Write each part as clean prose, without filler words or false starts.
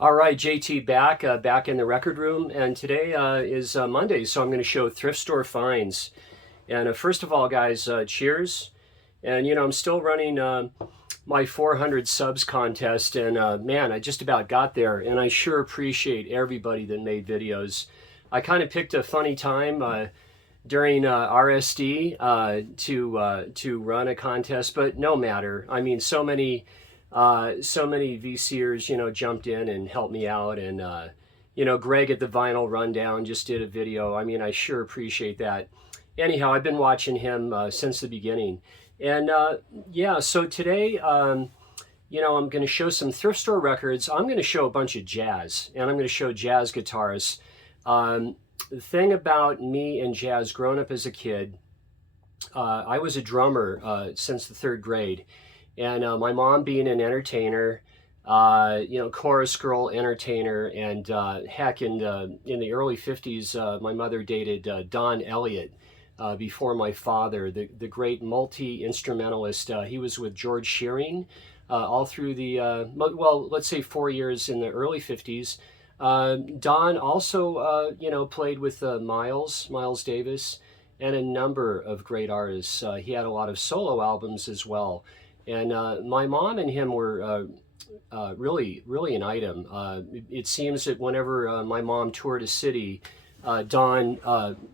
All right, JT back in the record room, and today is Monday, so I'm going to show thrift store finds. And first of all, guys, cheers. And I'm still running my 400 subs contest, and man, I just about got there, and I sure appreciate everybody that made videos. I kind of picked a funny time during RSD to run a contest, but no matter. I mean, so many VCers, jumped in and helped me out. And, Greg at the Vinyl Rundown just did a video. I mean, I sure appreciate that. Anyhow, I've been watching him since the beginning. And yeah, so today, I'm going to show some thrift store records. I'm going to show a bunch of jazz, and I'm going to show jazz guitars. The thing about me and jazz, growing up as a kid, I was a drummer since the third grade. And my mom being an entertainer, chorus girl entertainer, and heck, in the early 50s, my mother dated Don Elliott before my father, the great multi-instrumentalist. He was with George Shearing all through the, well, let's say 4 years in the early 50s. Don also, played with Miles Davis, and a number of great artists. He had a lot of solo albums as well. And my mom and him were really, really an item. It seems that whenever my mom toured a city, Don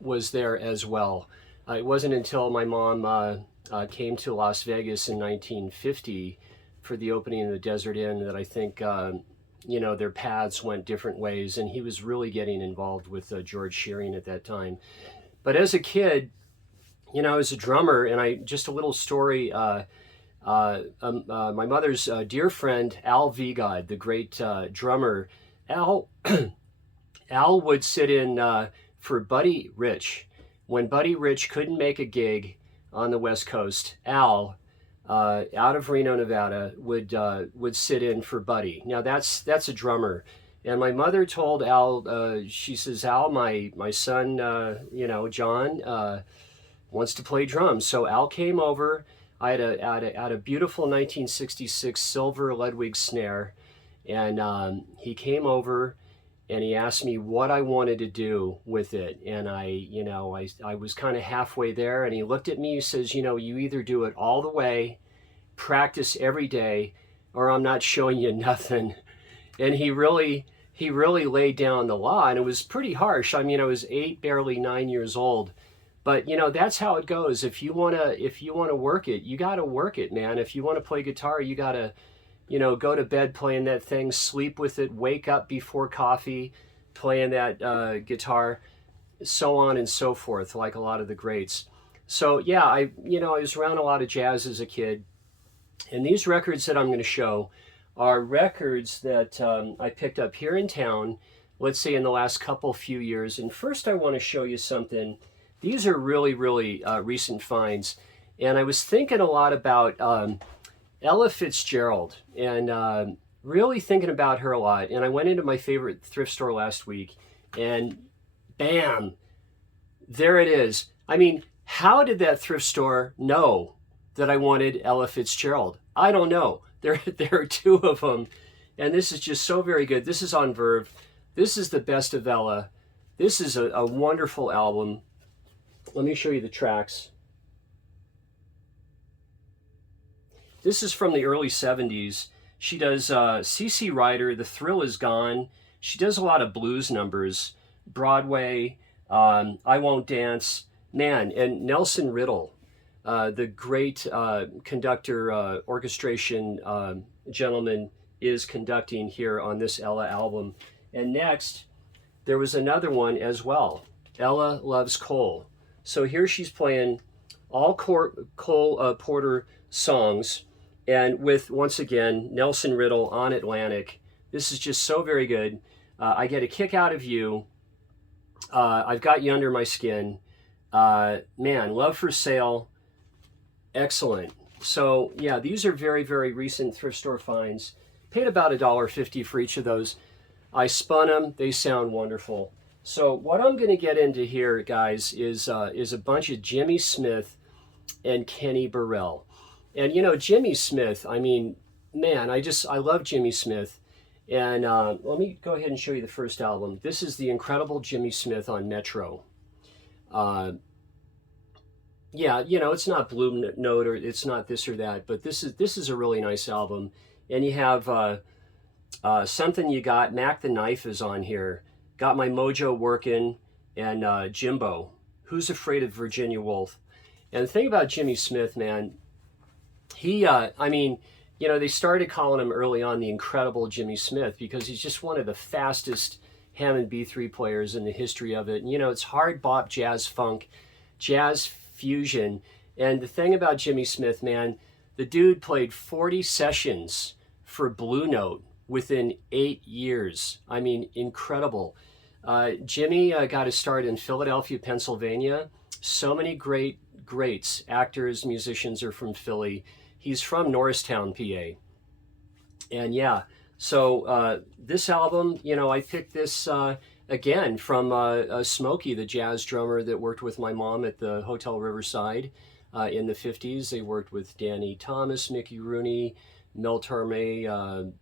was there as well. It wasn't until my mom came to Las Vegas in 1950 for the opening of the Desert Inn that I think, their paths went different ways, and he was really getting involved with George Shearing at that time. But as a kid, I was a drummer, and just a little story. My mother's dear friend Al Vigod, the great drummer, Al Al would sit in for Buddy Rich. When Buddy Rich couldn't make a gig on the West Coast, Al, out of Reno, Nevada, would sit in for Buddy. Now that's a drummer. And my mother told Al, she says, Al, my son, John, wants to play drums. So Al came over. I had a beautiful 1966 silver Ludwig snare, and he came over and he asked me what I wanted to do with it. And I was kind of halfway there, and he looked at me, he says, you either do it all the way, practice every day, or I'm not showing you nothing. And he really laid down the law, and it was pretty harsh. I mean, I was 8, barely 9 years old. But that's how it goes. If you wanna work it, you gotta work it, man. If you wanna play guitar, you gotta, go to bed playing that thing, sleep with it, wake up before coffee, playing that guitar, so on and so forth, like a lot of the greats. So yeah, I was around a lot of jazz as a kid, and these records that I'm going to show are records that I picked up here in town, let's say in the last few years. And first, I want to show you something. These are really, really recent finds. And I was thinking a lot about Ella Fitzgerald, and really thinking about her a lot. And I went into my favorite thrift store last week, and bam, there it is. I mean, how did that thrift store know that I wanted Ella Fitzgerald? I don't know. There are two of them, and this is just so very good. This is on Verve. This is the best of Ella. This is a wonderful album. Let me show you the tracks. This is from the early 70s. She does CC Rider, The Thrill Is Gone. She does a lot of blues numbers, Broadway, I Won't Dance. Man, and Nelson Riddle, the great conductor, orchestration gentleman, is conducting here on this Ella album. And next, there was another one as well, Ella Loves Cole. So here she's playing all Cole Porter songs, and with, once again, Nelson Riddle on Atlantic. This is just so very good. I get a kick out of you. I've Got You Under My Skin. Man, Love for Sale. Excellent. So yeah, these are very, very recent thrift store finds. Paid about $1.50 for each of those. I spun them. They sound wonderful. So what I'm going to get into here, guys, is a bunch of Jimmy Smith and Kenny Burrell. And Jimmy Smith, I mean, man, I love Jimmy Smith. And let me go ahead and show you the first album. This is the incredible Jimmy Smith on Metro. Uh, yeah, you know, it's not Blue Note or it's not this or that, but this is a really nice album. And you have Something You Got, Mac the Knife is on here. Got My Mojo Working, and Jimbo, Who's Afraid of Virginia Woolf. And the thing about Jimmy Smith, man, he, I mean, you know, they started calling him early on the incredible Jimmy Smith because he's just one of the fastest Hammond B3 players in the history of it. And, you know, it's hard bop, jazz funk, jazz fusion. And the thing about Jimmy Smith, man, the dude played 40 sessions for Blue Note within 8 years. I mean, incredible. Jimmy got his start in Philadelphia, Pennsylvania. So many greats, actors, musicians are from Philly. He's from Norristown, PA. And yeah, so this album, you know, I picked this again from Smokey, the jazz drummer that worked with my mom at the Hotel Riverside in the 50s. They worked with Danny Thomas, Mickey Rooney, Mel Torme.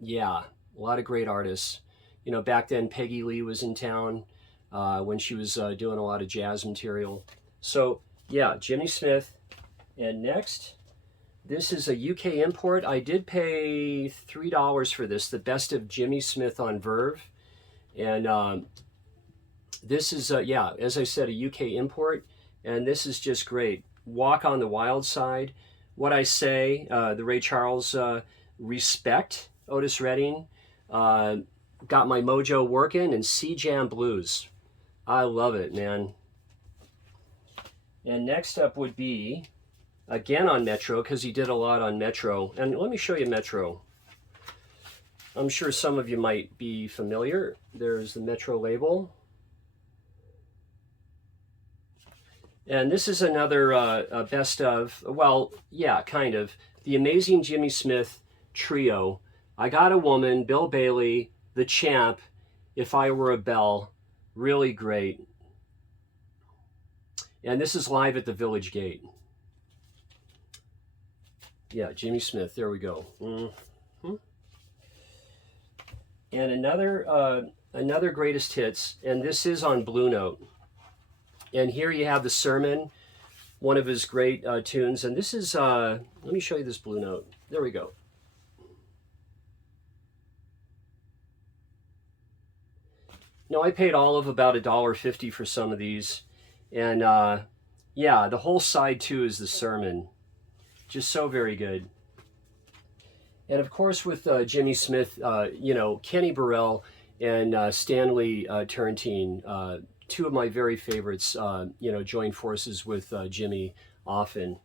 Yeah, a lot of great artists. You know, back then Peggy Lee was in town when she was doing a lot of jazz material. So yeah, Jimmy Smith. And next, this is a UK import. I did pay $3 for this, the best of Jimmy Smith on Verve. And this is, yeah, as I said, a UK import. And this is just great. Walk on the Wild Side. What I Say, the Ray Charles Respect, Otis Redding. Got My Mojo Working, and Sea Jam Blues. I love it, man. And next up would be, again on Metro, because he did a lot on Metro. And let me show you Metro. I'm sure some of you might be familiar. There's the Metro label. And this is another best of, well, yeah, kind of. The Amazing Jimmy Smith Trio. I Got a Woman, Bill Bailey, The Champ, If I Were a Bell. Really great. And this is live at the Village Gate. Yeah, Jimmy Smith, there we go. Mm-hmm. And another greatest hits, and this is on Blue Note. And here you have The Sermon, one of his great tunes. And this is, let me show you this Blue Note. There we go. Now, I paid all of about $1.50 for some of these. And yeah, the whole side too is The Sermon. Just so very good. And of course with Jimmy Smith, you know, Kenny Burrell and Stanley Turrentine, two of my very favorites, you know, joined forces with Jimmy often.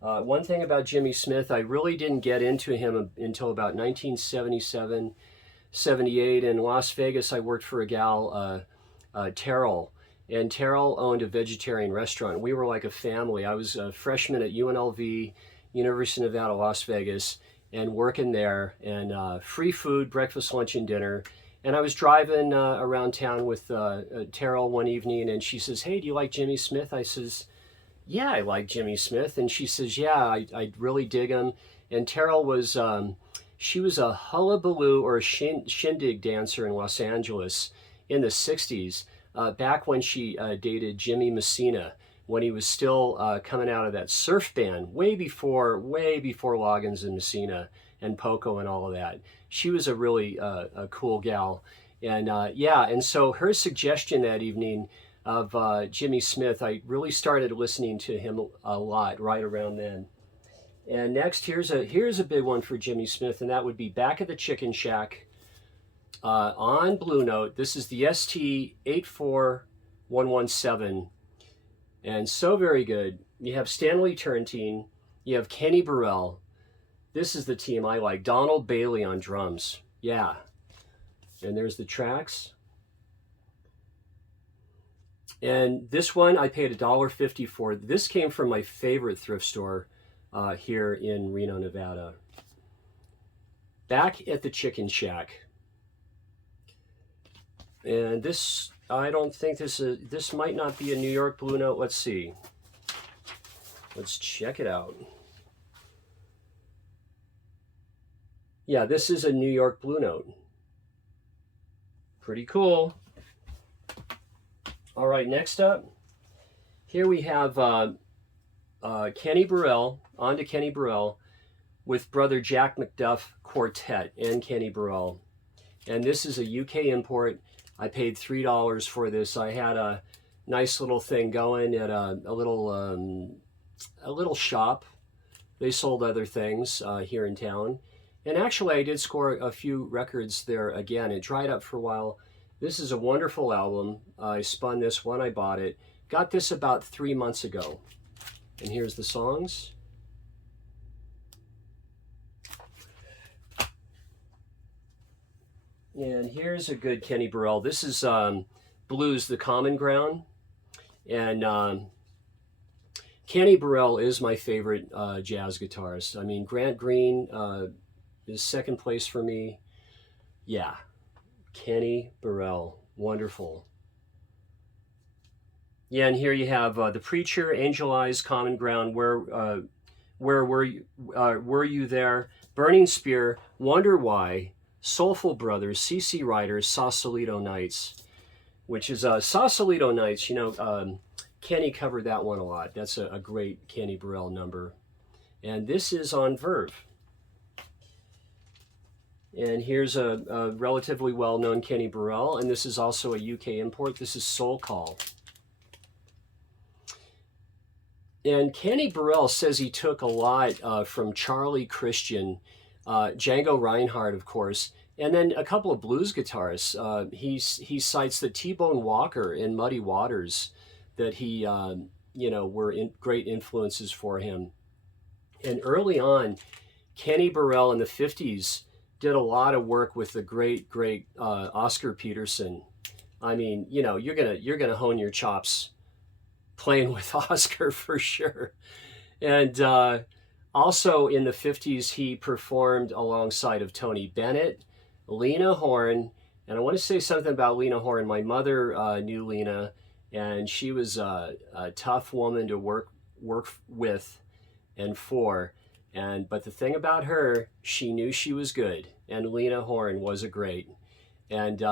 One thing about Jimmy Smith, I really didn't get into him until about 1977, 78. In Las Vegas, I worked for a gal, Terrell. And Terrell owned a vegetarian restaurant. We were like a family. I was a freshman at UNLV, University of Nevada, Las Vegas, and working there. And free food, breakfast, lunch, and dinner. And I was driving around town with Terrell one evening, and she says, "Hey, do you like Jimmy Smith?" I says, "Yeah, I like Jimmy Smith." And she says, "Yeah, I really dig him." And Terrell was, she was a hullabaloo or a shindig dancer in Los Angeles in the 60s. Back when she dated Jimmy Messina, when he was still coming out of that surf band, way before Loggins and Messina and Poco and all of that. She was a really a cool gal. And yeah, and so her suggestion that evening of Jimmy Smith, I really started listening to him a lot right around then. And next, here's a big one for Jimmy Smith, and that would be Back at the Chicken Shack. On Blue Note. This is the ST84117, and so very good. You have Stanley Turrentine, you have Kenny Burrell. This is the team I like. Donald Bailey on drums. Yeah. And there's the tracks. And this one I paid $1.50 for. This came from my favorite thrift store here in Reno, Nevada. Back at the Chicken Shack. And this, I don't think this might not be a New York Blue Note. Let's see. Let's check it out. Yeah, this is a New York Blue Note. Pretty cool. All right, next up, here we have Kenny Burrell, on to Kenny Burrell, with brother Jack McDuff Quartet and Kenny Burrell. And this is a UK import. I paid $3 for this. I had a nice little thing going at a little shop. They sold other things here in town. And actually, I did score a few records there again. It dried up for a while. This is a wonderful album. I spun this when I bought it. Got this about 3 months ago. And here's the songs. And here's a good Kenny Burrell. This is Blues, the Common Ground. And Kenny Burrell is my favorite jazz guitarist. I mean, Grant Green is second place for me. Yeah, Kenny Burrell, wonderful. Yeah, and here you have The Preacher, Angel Eyes, Common Ground, Where Were You There, Burning Spear, Wonder Why, Soulful Brothers, CC Riders, Sausalito Nights, which is Sausalito Nights. You know, Kenny covered that one a lot. That's a great Kenny Burrell number. And this is on Verve. And here's a relatively well-known Kenny Burrell, and this is also a UK import. This is Soul Call. And Kenny Burrell says he took a lot from Charlie Christian, Django Reinhardt, of course, and then a couple of blues guitarists. He cites the T-Bone Walker and Muddy Waters that he, you know, were great influences for him. And early on, Kenny Burrell in the 50s did a lot of work with the great Oscar Peterson. I mean, you know, you're gonna hone your chops playing with Oscar for sure. And also in the 50s, he performed alongside of Tony Bennett, Lena Horne, and I want to say something about Lena Horne. My mother knew Lena, and she was a tough woman to work with and for. But the thing about her, she knew she was good, and Lena Horne was a great. And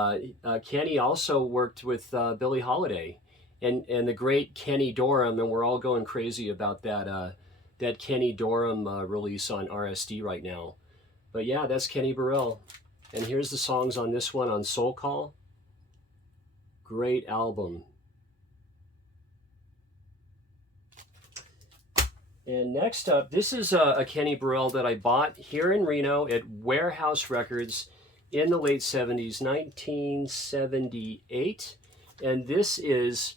Kenny also worked with Billie Holiday, and the great Kenny Dorham, and we're all going crazy about that Kenny Dorham release on RSD right now. But yeah, that's Kenny Burrell. And here's the songs on this one, on Soul Call. Great album. And next up, this is a Kenny Burrell that I bought here in Reno at Warehouse Records in the late 70s, 1978. And this is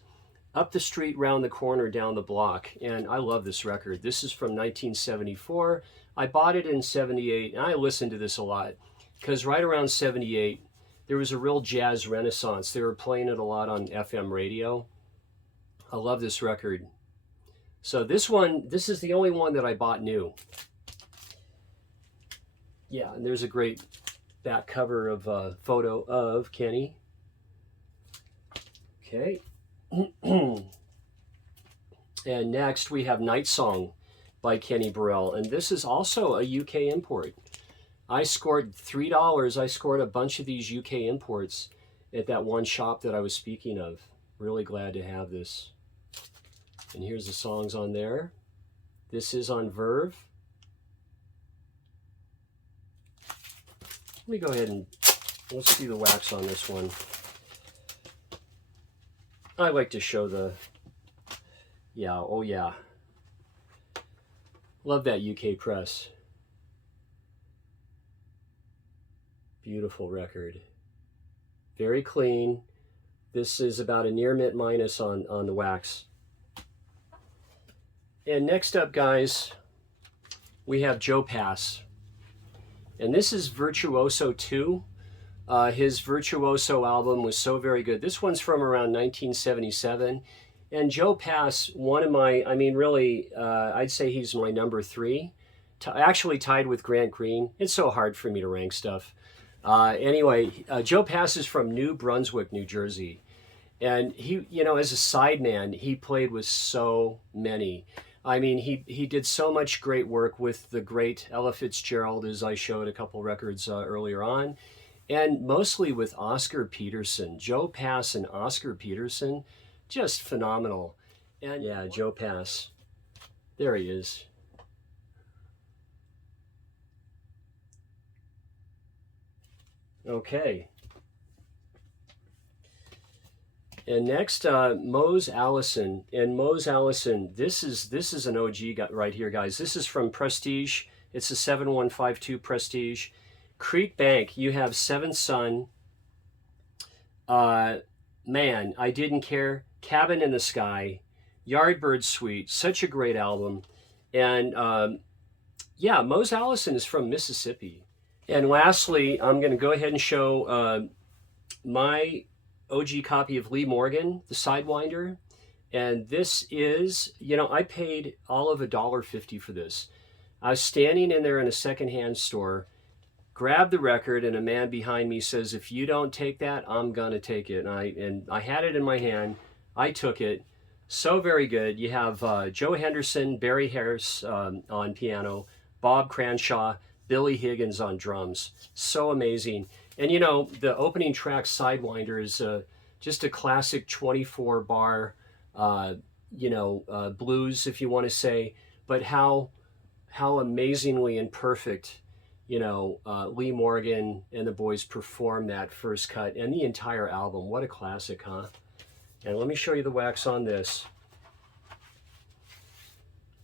Up the Street, Round the Corner, Down the Block. And I love this record. This is from 1974. I bought it in 78, and I listened to this a lot because right around 78, there was a real jazz renaissance. They were playing it a lot on FM radio. I love this record. So this is the only one that I bought new. Yeah, and there's a great back cover of a photo of Kenny. Okay. And next we have Night Song by Kenny Burrell. And this is also a UK import. I scored $3. I scored a bunch of these UK imports at that one shop that I was speaking of. Really glad to have this. And here's the songs on there. This is on Verve. Let me go ahead and let's see the wax on this one. I like to show the, yeah, oh yeah. Love that UK press. Beautiful record. Very clean. This is about a near mint minus on the wax. And next up, guys, we have Joe Pass. And this is Virtuoso 2. His Virtuoso album was so very good. This one's from around 1977. And Joe Pass, one of my, I mean, really, I'd say he's my number 3. Actually tied with Grant Green. It's so hard for me to rank stuff. Anyway, Joe Pass is from New Brunswick, New Jersey. And he, you know, as a sideman, he played with so many. I mean, he did so much great work with the great Ella Fitzgerald, as I showed a couple records earlier on. and mostly with Oscar Peterson. Joe Pass and Oscar Peterson, just phenomenal. And yeah, Joe Pass. There he is. Okay. And next, Mose Allison. And Mose Allison, this is an OG right here, guys. This is from Prestige. It's a 7152 Prestige. Creek Bank, you have Seventh Son. Man, I Didn't Care. Cabin in the Sky. Yardbird Suite. Such a great album. And yeah, Mose Allison is from Mississippi. And lastly, I'm going to go ahead and show my OG copy of Lee Morgan, the Sidewinder. And this is, you know, I paid all of $1.50 for this. I was standing in there in a secondhand store, grabbed the record, and a man behind me says, "If you don't take that, I'm gonna take it." And I had it in my hand. I took it. So very good. You have Joe Henderson, Barry Harris on piano, Bob Cranshaw, Billy Higgins on drums. So amazing. And you know, the opening track, Sidewinder, is just a classic 24 bar, blues, if you want to say. But how amazingly and perfect, Lee Morgan and the boys perform that first cut and the entire album. What a classic, huh? And let me show you the wax on this.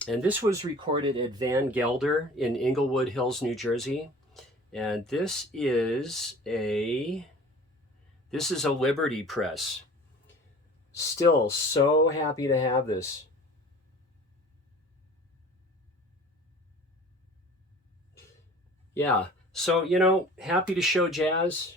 And this was recorded at Van Gelder in Inglewood Hills, New Jersey. And this is a Liberty press. Still so happy to have this. Yeah, so, happy to show jazz.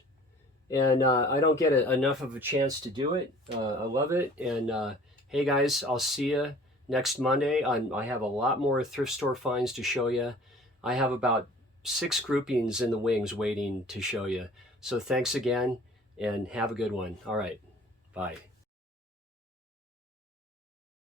And I don't get enough of a chance to do it. I love it. And hey, guys, I'll see you next Monday. I have a lot more thrift store finds to show you. I have about 6 groupings in the wings waiting to show you. So thanks again, and have a good one. All right, bye.